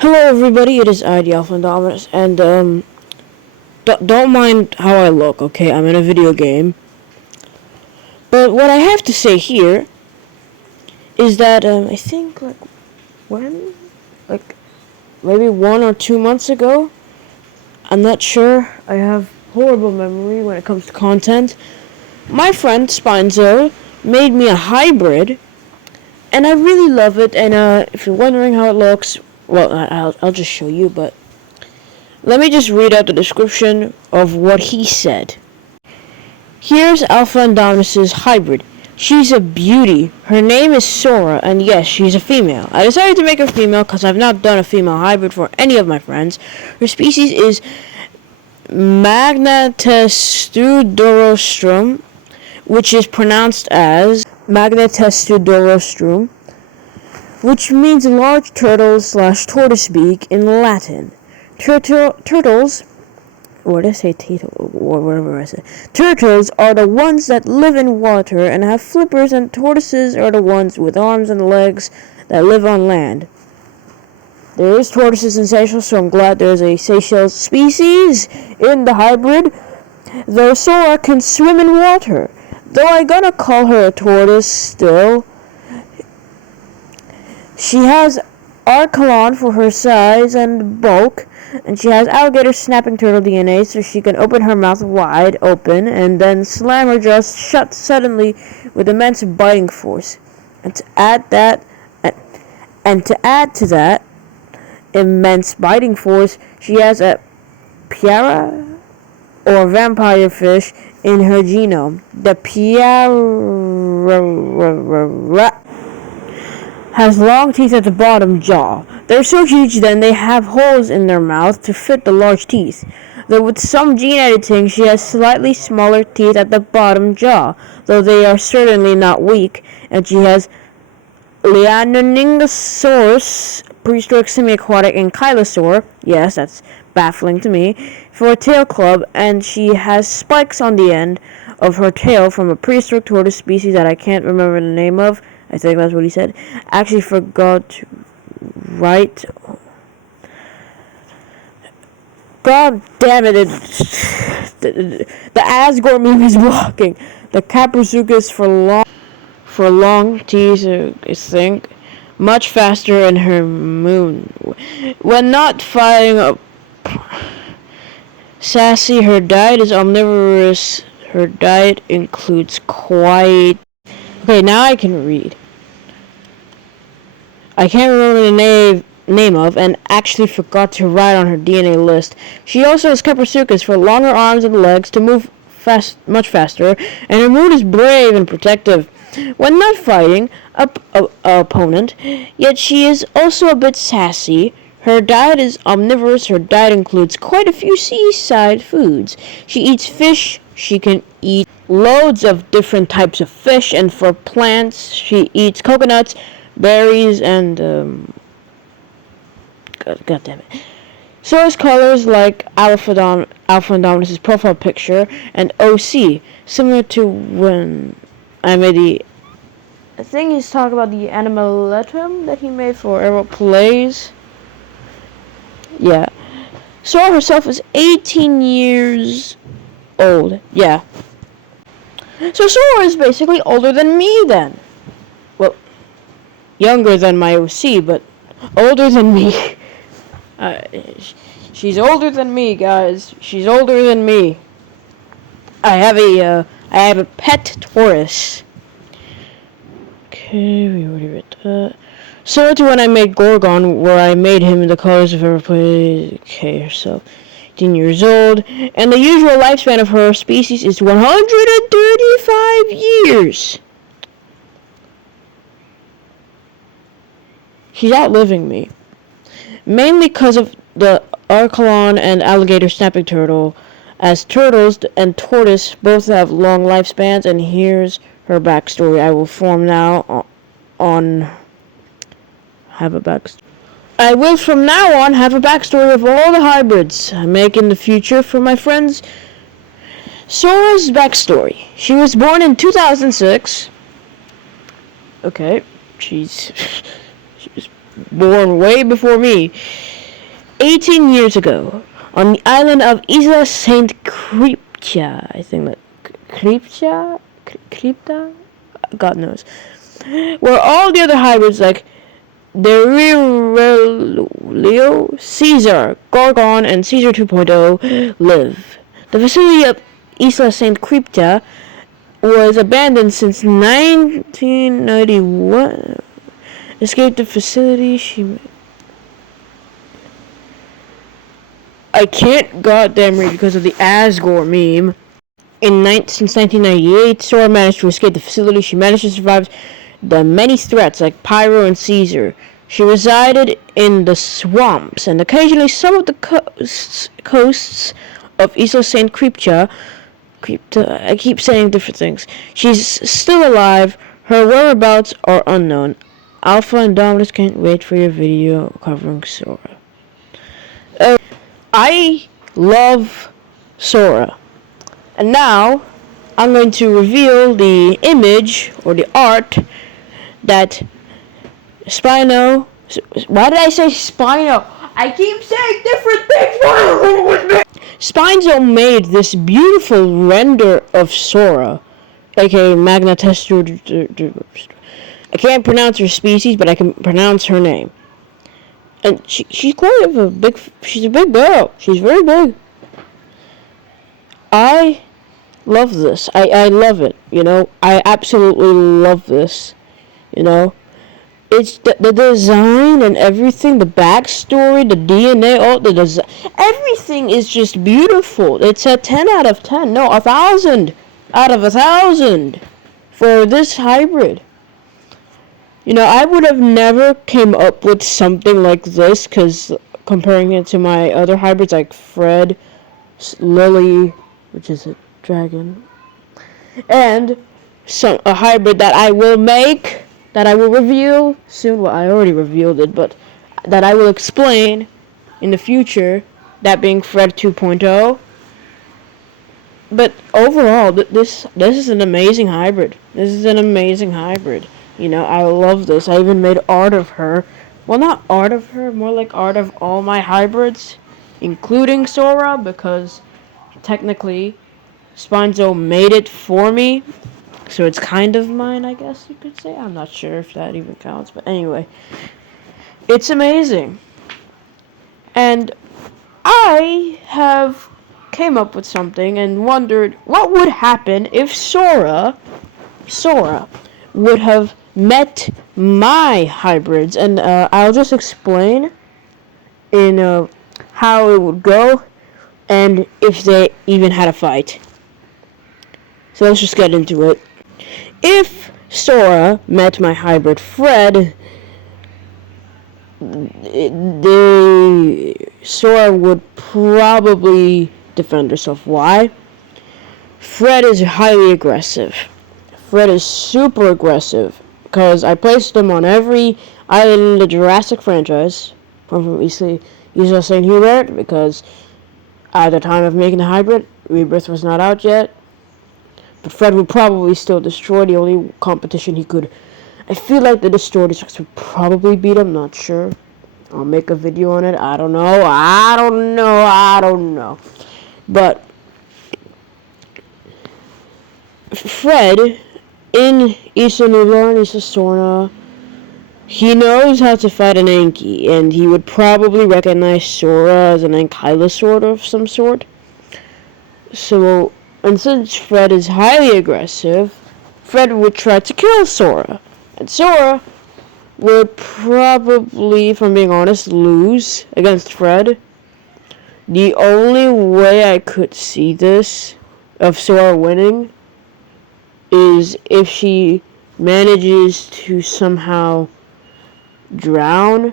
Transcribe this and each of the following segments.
Hello everybody, it is I, the Alpha Indominus, and don't mind how I look, okay? I'm in a video game. But what I have to say here is that, I think, like, maybe 1 or 2 months ago, I'm not sure, I have horrible memory when it comes to content. My friend, Spinzo, made me a hybrid, and I really love it, and, if you're wondering how it looks, well, I'll just show you, but let me just read out the description of what he said. Here's Alpha Indominus's hybrid. She's a beauty. Her name is Sora, and yes, she's a female. I decided to make her female because I've not done a female hybrid for any of my friends. Her species is Magnetostudorostrum, which is pronounced as Magnetostudorostrum, which means large turtle / tortoise beak in Latin. Turtles, what did I say? Whatever I said. Turtles are the ones that live in water and have flippers, and tortoises are the ones with arms and legs that live on land. There is tortoises in Seychelles, so I'm glad there's a Seychelles species in the hybrid. Though Sora can swim in water. Though I gonna call her a tortoise still. She has Archelon for her size and bulk, and she has alligator snapping turtle DNA, so she can open her mouth wide open and then slam her jaws shut suddenly with immense biting force. And to add to that immense biting force, she has a piara or vampire fish in her genome. The piara has long teeth at the bottom jaw. They're so huge then they have holes in their mouth to fit the large teeth. Though with some gene editing, she has slightly smaller teeth at the bottom jaw, though they are certainly not weak, and she has Leoningosaurus, prehistoric semi-aquatic, and Kylosaur, yes, that's baffling to me, for a tail club, and she has spikes on the end of her tail from a prehistoric tortoise species that I can't remember the name of. I think that's what he said. Actually forgot to write. God damn it. The Asgore meme is blocking. The Caprosuchus for long teeth, I think. Much faster in her moon. When not fighting a sassy, her diet is omnivorous. Her diet includes quite... Okay, now I can read. I can't remember the name of, and actually forgot to write on her DNA list. She also has Caprosuchus for longer arms and legs to move much faster, and her mood is brave and protective when not fighting a opponent, yet she is also a bit sassy. Her diet is omnivorous. Her diet includes quite a few seaside foods. She eats fish. She can eat loads of different types of fish, and for plants, she eats coconuts, berries, and God damn it. Sora's colors like Alpha Indominus' profile picture and OC, similar to when I made I think he's talking about the animaletum that he made for Arrow Plays. Yeah. Sora herself is 18 years old. Yeah. So Sora is basically older than me then. Well, younger than my OC, but older than me. She's older than me, guys. She's older than me. I have a pet Taurus. Okay, we already read that. Similar to when I made Gorgon, where I made him in the colors of every place. Okay, so 18 years old, and the usual lifespan of her species is 135 years. She's outliving me. Mainly because of the Archelon and alligator snapping turtle, as turtles and tortoise both have long lifespans, and here's her backstory. I will from now on have a backstory. I will from now on have a backstory of all the hybrids I make in the future for my friends. Sora's backstory. She was born in 2006. Okay, she was born way before me. 18 years ago, on the island of Isla Saint Crypta, I think that Crypta, God knows, where all the other hybrids like Derirelio, Caesar, Gorgon, and Caesar 2.0 live. The facility of Isla Saint Crypta was abandoned since 1991. Escaped the facility. I can't goddamn read because of the Asgore meme. Since 1998, Sora managed to escape the facility. She managed to survive the many threats like Pyro and Caesar. She resided in the swamps and occasionally some of the coasts of Isla Saint Crypta. I keep saying different things. She's still alive. Her whereabouts are unknown. Alpha and Dominus can't wait for your video covering Sora. I love Sora. And now, I'm going to reveal the image, or the art, that Spino... Why did I say Spino? I keep saying different things! Spino made this beautiful render of Sora, aka Magnatestor... I can't pronounce her species, but I can pronounce her name. And she's quite of a big... She's a big girl. She's very big. I love this. I love it, you know. I absolutely love this, you know. It's the design and everything, the backstory, the DNA, all the design. Everything is just beautiful. It's a 10 out of 10. No, 1,000 out of 1,000 for this hybrid. You know, I would have never came up with something like this, because comparing it to my other hybrids like Fred, Lily, which is a dragon, and a hybrid that I will make, that I will reveal soon. Well, I already revealed it, but that I will explain in the future, that being Fred 2.0. But overall, this is an amazing hybrid. This is an amazing hybrid. You know, I love this. I even made art of her. Well, not art of her, more like art of all my hybrids, including Sora, because technically Spino made it for me, so it's kind of mine, I guess you could say. I'm not sure if that even counts, but anyway, it's amazing. And I have came up with something and wondered what would happen if Sora would have met my hybrids, and I'll just explain in how it would go, and if they even had a fight. So let's just get into it. If Sora met my hybrid Fred, Sora would probably defend herself. Why? Fred is highly aggressive. Fred is super aggressive, because I placed him on every island in the Jurassic franchise, from Isla St. Hubert, because at the time of making the hybrid, Rebirth was not out yet. But Fred would probably still destroy. The only competition he could... I feel like the Destroyer Destructs would probably beat him, not sure. I'll make a video on it. I don't know. But Fred, in Isla Nublar and Isla Sorna, he knows how to fight an Anki, and he would probably recognize Sora as an Ankylosaur of some sort. So, and since Fred is highly aggressive, Fred would try to kill Sora. And Sora would probably, if I'm being honest, lose against Fred. The only way I could see this, of Sora winning, is if she manages to somehow drown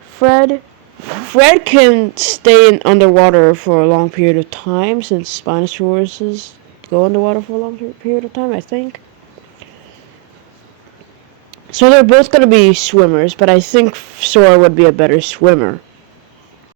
Fred. Fred can stay underwater for a long period of time, since Spinosaurus go underwater for a long period of time, I think. So they're both going to be swimmers, but I think Sora would be a better swimmer.